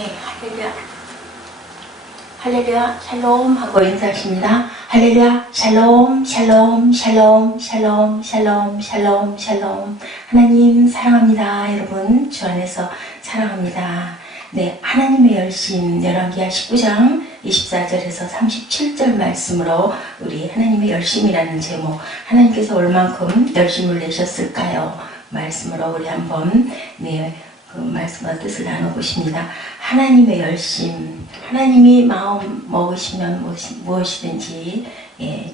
네, 할렐루야. 할렐루야, 샬롬 하고 인사하십니다. 할렐루야, 샬롬, 샬롬, 샬롬, 샬롬, 샬롬, 샬롬, 샬롬. 하나님 사랑합니다. 여러분, 주 안에서 사랑합니다. 네, 하나님의 열심, 열왕기하 19장 24절에서 37절 말씀으로 우리 하나님의 열심이라는 제목, 하나님께서 얼만큼 열심을 내셨을까요? 말씀으로 우리 한번 그 말씀과 뜻을 나눠보십니다. 하나님의 열심, 하나님이 마음 먹으시면 무엇이든지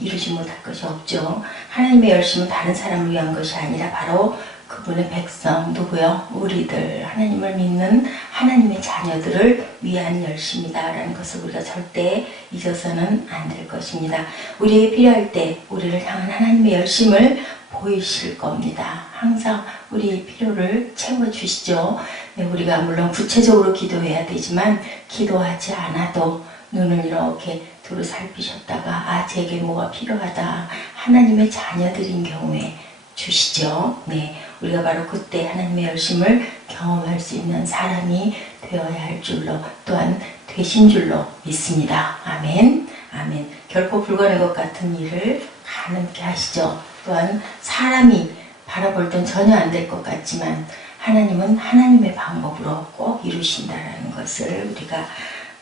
이루지 못할 것이 없죠. 하나님의 열심은 다른 사람을 위한 것이 아니라 바로 그분의 백성, 누구요? 우리들, 하나님을 믿는 하나님의 자녀들을 위한 열심이다라는 것을 우리가 절대 잊어서는 안 될 것입니다. 우리에게 필요할 때 우리를 향한 하나님의 열심을 보이실 겁니다. 항상 우리 필요를 채워주시죠. 우리가 물론 구체적으로 기도해야 되지만 기도하지 않아도 눈을 이렇게 두루 살피셨다가 제게 뭐가 필요하다 하나님의 자녀들인 경우에 주시죠. 네, 우리가 바로 그때 하나님의 열심을 경험할 수 있는 사람이 되어야 할 줄로 또한 되신 줄로 믿습니다. 아멘. 아멘. 결코 불가능한 것 같은 일을 가능케 하시죠. 또한 사람이 바라볼 땐 전혀 안 될 것 같지만 하나님은 하나님의 방법으로 꼭 이루신다는 것을 우리가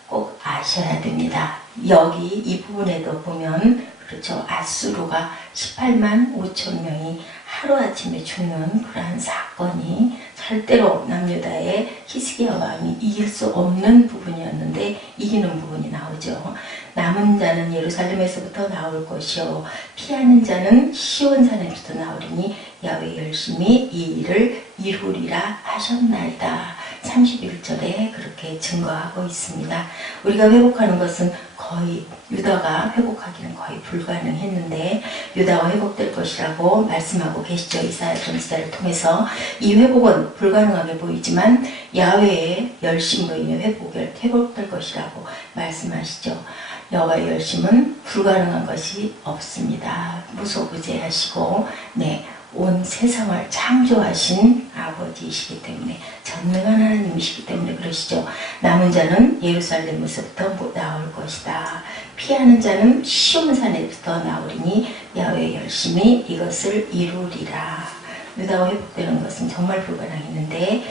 꼭 아셔야 됩니다. 여기 이 부분에도 보면 그렇죠. 아수르가 18만 5천 명이 하루아침에 죽는 그러한 사건이 절대로 남유다의 히스기야 왕이 이길 수 없는 부분이었는데 이기는 부분이 나오죠. 남은 자는 예루살렘에서부터 나올 것이요 피하는 자는 시온산에부터 나오리니 야훼 열심히 이 일을 이루리라 하셨나이다. 31절에 그렇게 증거하고 있습니다. 우리가 회복하는 것은 거의 유다가 회복하기는 거의 불가능했는데 유다가 회복될 것이라고 말씀하고 계시죠. 이사야 선지자를 통해서 이 회복은 불가능하게 보이지만 야훼의 열심으로 인해 회복될 것이라고 말씀하시죠. 여호와의 열심은 불가능한 것이 없습니다. 무소부재하시고 온 세상을 창조하신 아버지이시기 때문에 전능한 하나님이시기 때문에 그러시죠. 남은 자는 예루살렘에서부터 나올 것이다. 피하는 자는 시온산에부터 나오리니 야훼의 열심이 이것을 이루리라. 유다가 회복되는 것은 정말 불가능했는데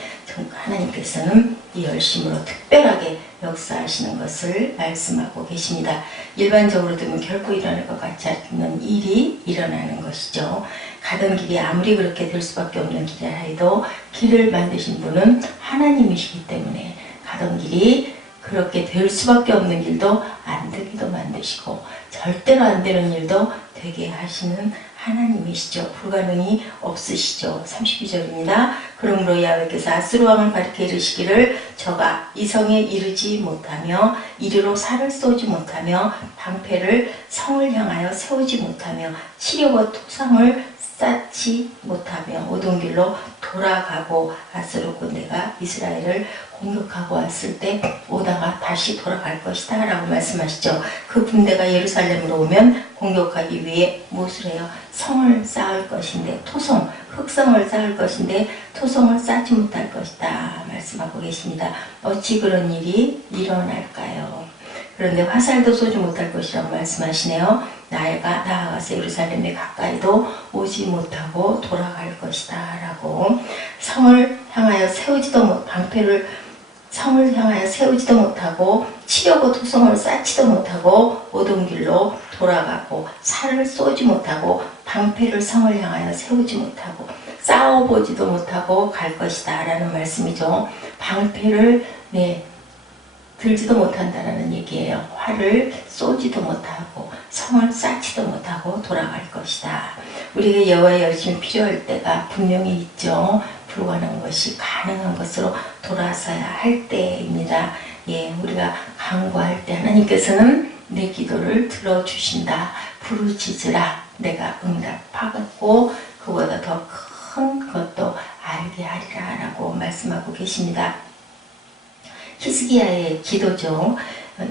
하나님께서는 이 열심으로 특별하게 역사하시는 것을 말씀하고 계십니다. 일반적으로 들으면 결코 일어날 것 같지 않는 일이 일어나는 것이죠. 가던 길이 아무리 그렇게 될 수밖에 없는 길이라 해도 길을 만드신 분은 하나님이시기 때문에 가던 길이 그렇게 될 수밖에 없는 길도 안 되기도 만드시고 절대로 안 되는 일도 되게 하시는 하나님이시죠. 불가능이 없으시죠. 32절입니다. 그러므로 야훼께서 아수르 왕을 가리켜 이르시기를 저가 이 성에 이르지 못하며 이리로 살을 쏘지 못하며 방패를 성을 향하여 세우지 못하며 치려고 토성을 쌓지 못하며 오던 길로 돌아가고 아수르 군대가 이스라엘을 공격하고 왔을 때 오다가 다시 돌아갈 것이다 라고 말씀하시죠. 그 군대가 예루살렘으로 오면 공격하기 위해 무엇을 해요? 성을 쌓을 것인데 토성, 흑성을 쌓을 것인데 토성을 쌓지 못할 것이다 말씀하고 계십니다. 어찌 그런 일이 일어날까요? 그런데 화살도 쏘지 못할 것이라고 말씀하시네요. 나아가서 예루살렘에 가까이도 오지 못하고 돌아갈 것이다 라고 성을 향하여 방패를 성을 향하여 세우지도 못하고 치려고 토성을 쌓지도 못하고 오던 길로 돌아가고 살을 쏘지 못하고 방패를 성을 향하여 세우지 못하고 싸워보지도 못하고 갈 것이다 라는 말씀이죠. 방패를 들지도 못한다라는 얘기예요. 활을 쏘지도 못하고 성을 쌓지도 못하고 돌아갈 것이다. 우리에게 여호와의 열심이 필요할 때가 분명히 있죠. 불가능한 것이 가능한 것으로 돌아서야 할 때입니다. 우리가 간구할 때 하나님께서는 내 기도를 들어주신다. 부르짖으라. 내가 응답하겠고 그보다 더 큰 것도 알게 하리라 라고 말씀하고 계십니다. 히스기야의 기도죠.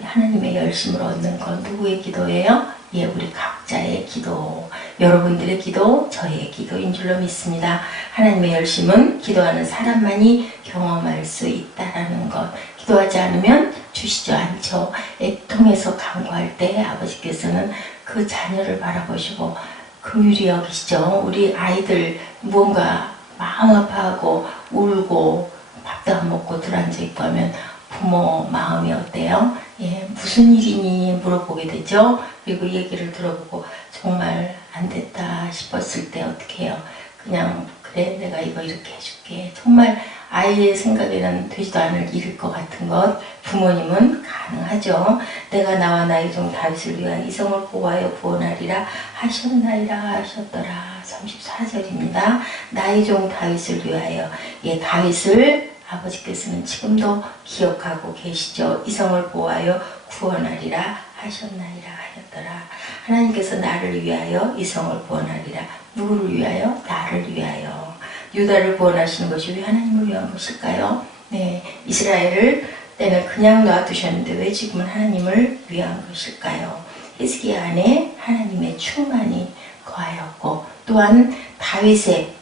하나님의 열심을 얻는 건 누구의 기도예요? 우리 각자의 기도, 여러분들의 기도, 저의 기도인 줄로 믿습니다. 하나님의 열심은 기도하는 사람만이 경험할 수 있다라는 것, 기도하지 않으면 주시지 않죠. 애통해서 간구할 때 아버지께서는 그 자녀를 바라보시고 긍휼히 여기시죠. 우리 아이들 무언가 마음 아파하고 울고 밥도 안 먹고 들어앉아있고 하면 부모 마음이 어때요? 예, 무슨 일이니 물어보게 되죠. 그리고 얘기를 들어보고 정말 안 됐다 싶었을 때 어떻게 해요? 그냥 그래 내가 이거 이렇게 해줄게. 정말 아이의 생각에는 되지도 않을 일일 것 같은 것 부모님은 가능하죠. 내가 나와 나의 종 다윗을 위하여 이성을 보호하여 구원하리라 하셨나이다 하셨더라. 34절입니다. 나의 종 다윗을 위하여. 예, 다윗을 아버지께서는 지금도 기억하고 계시죠. 이성을 보호하여 구원하리라 하셨나이다 하였더라. 하나님께서 나를 위하여 이성을 구원하리라. 누구를 위하여? 나를 위하여. 유다를 구원하시는 것이 왜 하나님을 위한 것일까요? 네, 이스라엘을 때는 그냥 놔두셨는데 왜 지금은 하나님을 위한 것일까요? 히스기야 안에 하나님의 충만이 거하였고 또한 다윗의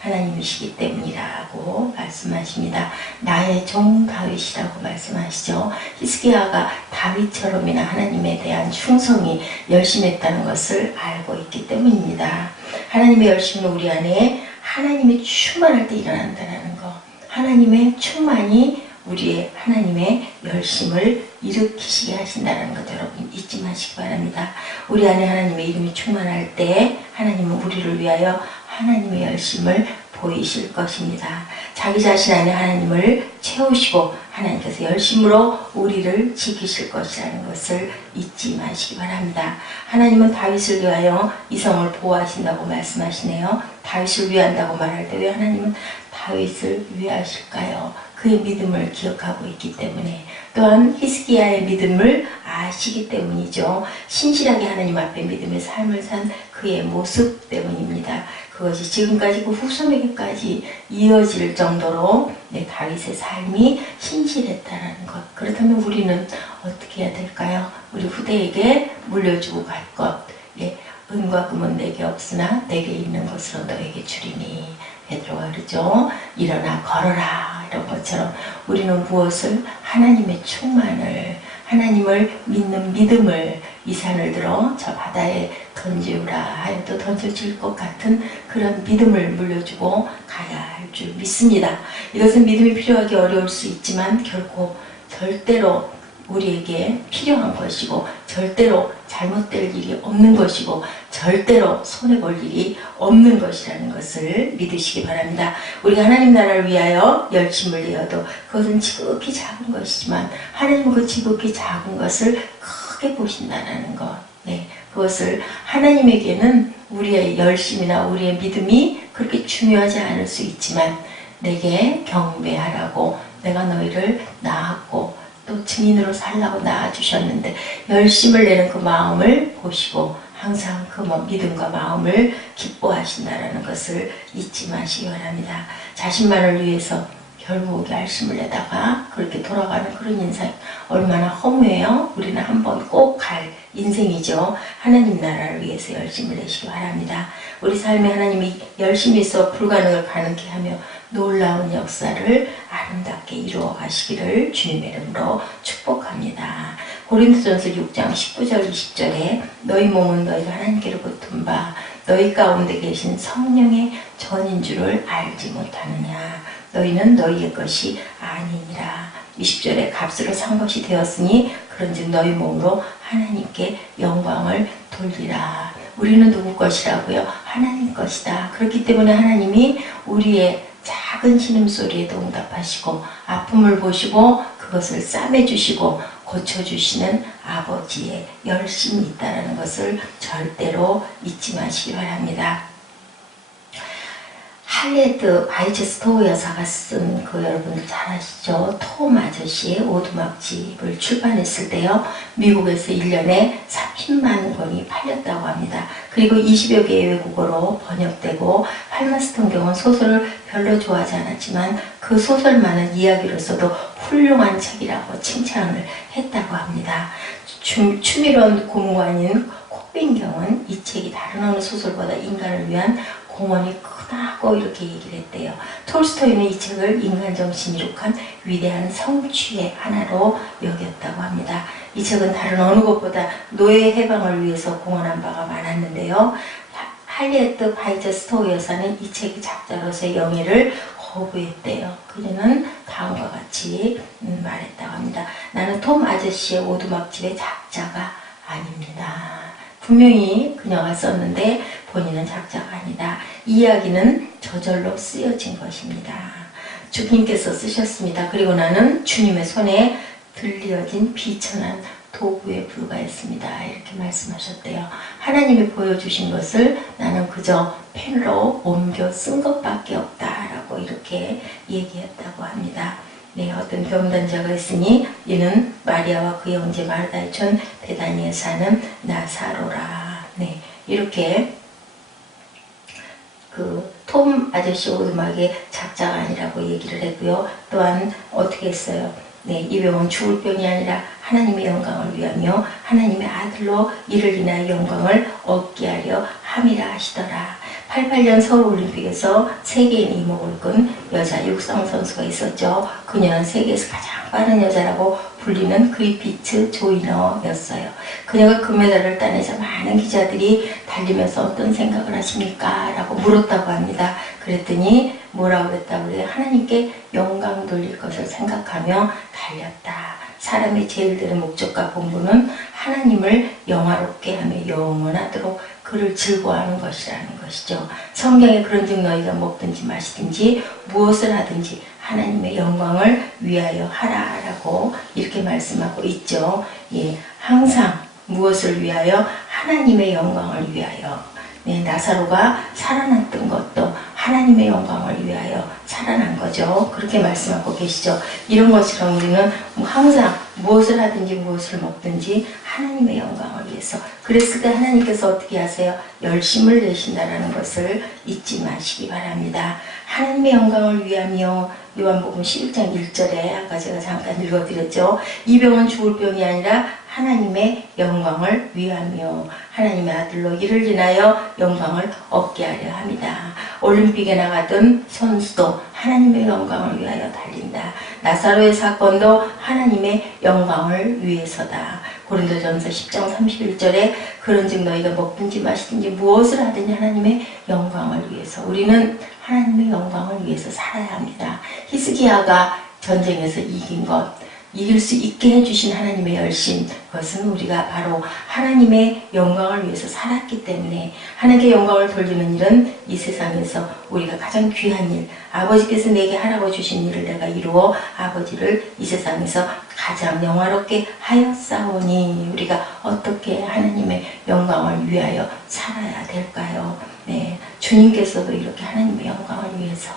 하나님이시기 때문이라고 말씀하십니다. 나의 종 다윗이라고 말씀하시죠. 히스기야가 다윗처럼이나 하나님에 대한 충성이 열심했다는 것을 알고 있기 때문입니다. 하나님의 열심은 우리 안에 하나님의 충만할 때 일어난다는 거. 하나님의 충만이 우리의 하나님의 열심을 일으키시게 하신다는 것 여러분 잊지 마시기 바랍니다. 우리 안에 하나님의 이름이 충만할 때 하나님은 우리를 위하여 하나님의 열심을 보이실 것입니다. 자기 자신 안에 하나님을 채우시고 하나님께서 열심으로 우리를 지키실 것이라는 것을 잊지 마시기 바랍니다. 하나님은 다윗을 위하여 이성을 보호하신다고 말씀하시네요. 다윗을 위한다고 말할 때 왜 하나님은 다윗을 위하실까요? 그의 믿음을 기억하고 있기 때문에 또한 히스기야의 믿음을 아시기 때문이죠. 신실하게 하나님 앞에 믿음의 삶을 산 그의 모습 때문입니다. 그것이 지금까지 그 후손에게까지 이어질 정도로 다윗의 삶이 신실했다는 것. 그렇다면 우리는 어떻게 해야 될까요? 우리 후대에게 물려주고 갈 것. 은과 금은 내게 없으나 내게 있는 것으로 너에게 주리니. 베드로가 그러죠. 일어나 걸어라 이런 것처럼 우리는 무엇을? 하나님의 충만을, 하나님을 믿는 믿음을 이 산을 들어 저 바다에 던지우라 하여도 던져질 것 같은 그런 믿음을 물려주고 가야 할 줄 믿습니다. 이것은 믿음이 필요하기 어려울 수 있지만 결코 절대로 우리에게 필요한 것이고 절대로 잘못될 일이 없는 것이고 절대로 손해볼 일이 없는 것이라는 것을 믿으시기 바랍니다. 우리가 하나님 나라를 위하여 열심을 내어도 그것은 지극히 작은 것이지만 하나님은 그 지극히 작은 것을 크게 보신다는 것. 그것을 하나님에게는 우리의 열심이나 우리의 믿음이 그렇게 중요하지 않을 수 있지만 내게 경배하라고 내가 너희를 낳았고 또 증인으로 살라고 낳아주셨는데 열심을 내는 그 마음을 보시고 항상 그 믿음과 마음을 기뻐하신다는 것을 잊지 마시기 바랍니다. 자신만을 위해서 결국 열심을 내다가 그렇게 돌아가는 그런 인생 얼마나 허무해요. 우리는 한번 꼭 갈 인생이죠. 하나님 나라를 위해서 열심을 내시기 바랍니다. 우리 삶에 하나님이 열심히 있어 불가능을 가능케 하며 놀라운 역사를 아름답게 이루어 가시기를 주님의 이름으로 축복합니다. 고린도전서 6장 19절 20절에 너희 몸은 너희가 하나님께로부터 바 너희 가운데 계신 성령의 전인 줄을 알지 못하느냐. 너희는 너희의 것이 아니니라. 20절에 값으로 산 것이 되었으니 그런즉 너희 몸으로 하나님께 영광을 돌리라. 우리는 누구 것이라고요? 하나님 것이다. 그렇기 때문에 하나님이 우리의 작은 신음소리에도 응답하시고 아픔을 보시고 그것을 싸매주시고 고쳐주시는 아버지의 열심이 있다는 것을 절대로 잊지 마시기 바랍니다. 할레드 바이체스토우 여사가 쓴 그 여러분들 잘 아시죠? 톰 아저씨의 오두막집을 출판했을 때요. 미국에서 1년에 30만 권이 팔렸다고 합니다. 그리고 20여 개의 외국어로 번역되고 팔마스턴 경은 소설을 별로 좋아하지 않았지만 그 소설만은 이야기로서도 훌륭한 책이라고 칭찬을 했다고 합니다. 추미론 고문관인 콕빈 경은 이 책이 다른 어느 소설보다 인간을 위한 공헌이 크다고 이렇게 얘기를 했대요. 톨스토이는 이 책을 인간 정신이 이룩한 위대한 성취의 하나로 여겼다고 합니다. 이 책은 다른 어느 것보다 노예 해방을 위해서 공헌한 바가 많았는데요. 할리에트 바이저 스토우 여사는 이 책의 작자로서의 영예를 거부했대요. 그녀는 다음과 같이 말했다고 합니다. 나는 톰 아저씨의 오두막집의 작자가 아닙니다. 분명히 그녀가 썼는데 본인은 작자가 아니다. 이 이야기는 저절로 쓰여진 것입니다. 주님께서 쓰셨습니다. 그리고 나는 주님의 손에 들려진 비천한 도구에 불과했습니다. 이렇게 말씀하셨대요. 하나님이 보여주신 것을 나는 그저 펜으로 옮겨 쓴 것밖에 없다라고 이렇게 얘기했다고 합니다. 네, 어떤 경단자가 있으니 이는 마리아와 그의 형제 마르다의 촌 베다니에 사는 나사로라. 네, 이렇게 톰 아저씨 오두막의 작자가 아니라고 얘기를 했고요. 또한 어떻게 했어요? 네, 이 병은 죽을 병이 아니라 하나님의 영광을 위하며 하나님의 아들로 이를 인하여 영광을 얻게 하려 함이라 하시더라. 88년 서울올림픽에서 세계인 이목을 끈 여자 육상 선수가 있었죠. 그녀는 세계에서 가장 빠른 여자라고 불리는 그리피츠 조이너였어요. 그녀가 금메달을 따내자 많은 기자들이 달리면서 어떤 생각을 하십니까? 라고 물었다고 합니다. 그랬더니 뭐라고 그랬다고 그래요? 하나님께 영광 돌릴 것을 생각하며 달렸다. 사람의 제일 되는 목적과 본분은 하나님을 영화롭게 하며 영원하도록 그를 즐거워하는 것이라는 것이죠. 성경에 그런즉 너희가 먹든지 마시든지 무엇을 하든지 하나님의 영광을 위하여 하라라고 이렇게 말씀하고 있죠. 예, 항상 무엇을 위하여? 하나님의 영광을 위하여. 네, 나사로가 살아났던 것도 하나님의 영광을 위하여 살아난 거죠. 그렇게 말씀하고 계시죠. 이런 것처럼 우리는 항상 무엇을 하든지 무엇을 먹든지 하나님의 영광을 위해서. 그랬을 때 하나님께서 어떻게 하세요? 열심을 내신다는 것을 잊지 마시기 바랍니다. 하나님의 영광을 위하며 요한복음 11장 1절에 아까 제가 잠깐 읽어드렸죠. 이 병은 죽을 병이 아니라 하나님의 영광을 위하며 하나님의 아들로 이를 인하여 영광을 얻게 하려 합니다. 올림픽에 나가던 선수도 하나님의 영광을 위하여 달린다. 나사로의 사건도 하나님의 영광을 위해서다. 고린도전서 10장 31절에 그런즉 너희가 먹든지 마시든지 무엇을 하든지 하나님의 영광을 위해서. 우리는 하나님의 영광을 위해서 살아야 합니다. 히스기야가 전쟁에서 이긴 것, 이길 수 있게 해주신 하나님의 열심, 그것은 우리가 바로 하나님의 영광을 위해서 살았기 때문에 하나님께 영광을 돌리는 일은 이 세상에서 우리가 가장 귀한 일, 아버지께서 내게 하라고 주신 일을 내가 이루어 아버지를 이 세상에서 가장 영화롭게 하였사오니 우리가 어떻게 하나님의 영광을 위하여 살아야 될까요? 네, 주님께서도 이렇게 하나님의 영광을 위해서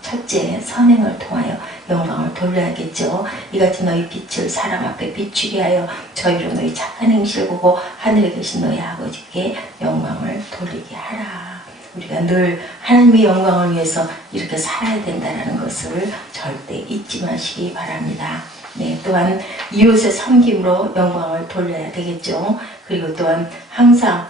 첫째, 선행을 통하여 영광을 돌려야겠죠. 이같이 너희 빛을 사람 앞에 비추게 하여 저희로 너희 착한 행실을 보고 하늘에 계신 너희 아버지께 영광을 돌리게 하라. 우리가 늘 하나님의 영광을 위해서 이렇게 살아야 된다는 것을 절대 잊지 마시기 바랍니다. 네, 또한 이웃의 섬김으로 영광을 돌려야 되겠죠. 그리고 또한 항상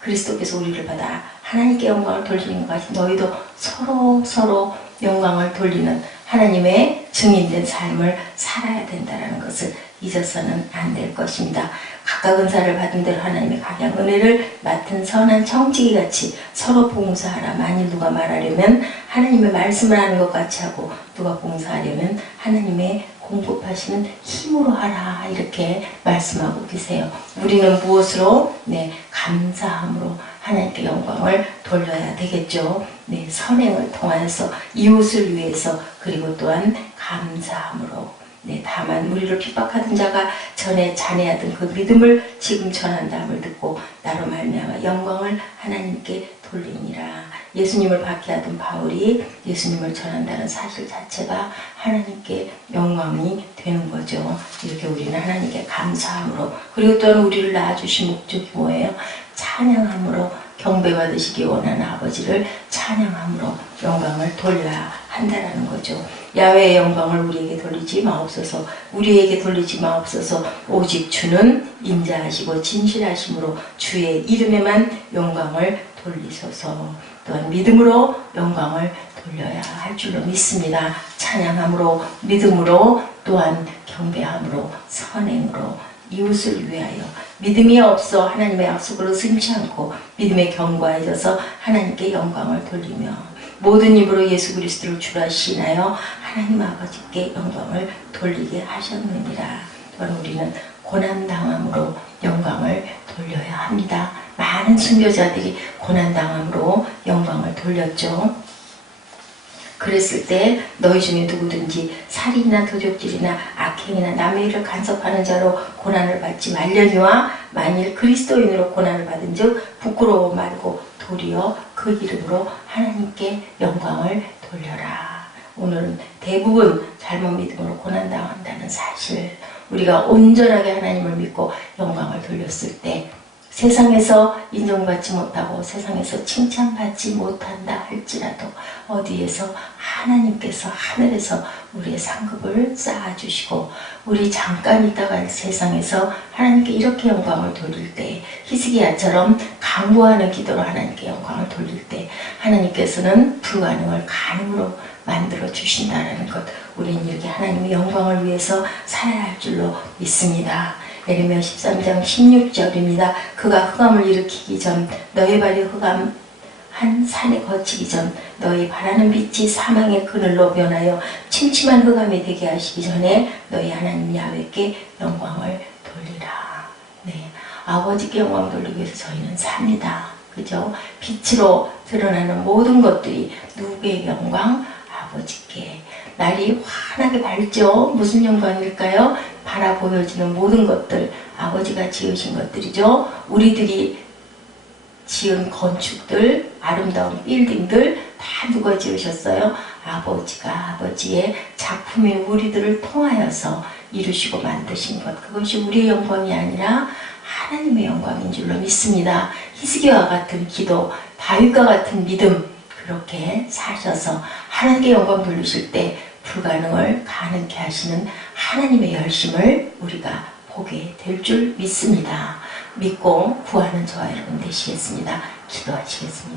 그리스도께서 우리를 받아 하나님께 영광을 돌리는 것 같이 너희도 서로 영광을 돌리는 하나님의 증인된 삶을 살아야 된다는 것을 잊어서는 안 될 것입니다. 각각 은사를 받은 대로 하나님의 각양 은혜를 맡은 선한 청지기 같이 서로 봉사하라. 만일 누가 말하려면 하나님의 말씀을 하는 것 같이 하고 누가 봉사하려면 하나님의 공급하시는 힘으로 하라. 이렇게 말씀하고 계세요. 우리는 무엇으로? 감사함으로 하나님께 영광을 돌려야 되겠죠. 선행을 통해서 이웃을 위해서 그리고 또한 감사함으로. 다만 우리를 핍박하던 자가 전에 잔해하던 그 믿음을 지금 전한다함을 듣고 나로 말미암아 영광을 하나님께 돌리니라. 예수님을 박해하던 바울이 예수님을 전한다는 사실 자체가 하나님께 영광이 되는 거죠. 이렇게 우리는 하나님께 감사함으로, 그리고 또한 우리를 낳아주신 목적이 뭐예요? 찬양함으로, 경배받으시기 원하는 아버지를 찬양함으로 영광을 돌려야 한다라는 거죠. 야훼의 영광을 우리에게 돌리지 마옵소서. 우리에게 돌리지 마옵소서. 오직 주는 인자하시고 진실하심으로 주의 이름에만 영광을 돌리소서. 또한 믿음으로 영광을 돌려야 할 줄로 믿습니다. 찬양함으로, 믿음으로, 또한 경배함으로, 선행으로, 이웃을 위하여 믿음이 없어 하나님의 약속을 의심치 않고 믿음에 견고해져서 하나님께 영광을 돌리며 모든 입으로 예수 그리스도를 주라 시인하여 하나님 아버지께 영광을 돌리게 하셨느니라. 또한 우리는 고난당함으로 영광을 돌려야 합니다. 많은 순교자들이 고난당함으로 영광을 돌렸죠. 그랬을 때 너희 중에 누구든지 살인이나 도적질이나 악행이나 남의 일을 간섭하는 자로 고난을 받지 말려니와 만일 그리스도인으로 고난을 받은 즉 부끄러워 말고 도리어 그 이름으로 하나님께 영광을 돌려라. 오늘은 대부분 잘못 믿음으로 고난당한다는 사실, 우리가 온전하게 하나님을 믿고 영광을 돌렸을 때 세상에서 인정받지 못하고 세상에서 칭찬받지 못한다 할지라도 어디에서 하나님께서 하늘에서 우리의 상급을 쌓아주시고 우리 잠깐 있다가 세상에서 하나님께 이렇게 영광을 돌릴 때 히스기야처럼 간구하는 기도로 하나님께 영광을 돌릴 때 하나님께서는 불가능을 가능으로 만들어 주신다는 것, 우리는 이렇게 하나님의 영광을 위해서 살아야 할 줄로 믿습니다. 예레미야 13장 16절입니다. 그가 흑암을 일으키기 전 너희 발이 흑암한 산에 거치기 전 너희 바라는 빛이 사망의 그늘로 변하여 침침한 흑암이 되게 하시기 전에 너희 하나님 야훼께 영광을 돌리라. 네, 아버지께 영광 돌리기 위해서 저희는 삽니다. 그죠? 빛으로 드러나는 모든 것들이 누구의 영광? 아버지께. 날이 환하게 밝죠? 무슨 영광일까요? 바라 보여지는 모든 것들, 아버지가 지으신 것들이죠. 우리들이 지은 건축들, 아름다운 빌딩들 다 누가 지으셨어요? 아버지가 아버지의 작품의 우리들을 통하여서 이루시고 만드신 것, 그것이 우리의 영광이 아니라 하나님의 영광인 줄로 믿습니다. 히스기야와 같은 기도, 다윗과 같은 믿음, 그렇게 사셔서 하나님께 영광 돌리실 때 불가능을 가능케 하시는 하나님의 열심을 우리가 보게 될 줄 믿습니다. 믿고 구하는 저와 여러분 되시겠습니다. 기도하시겠습니다.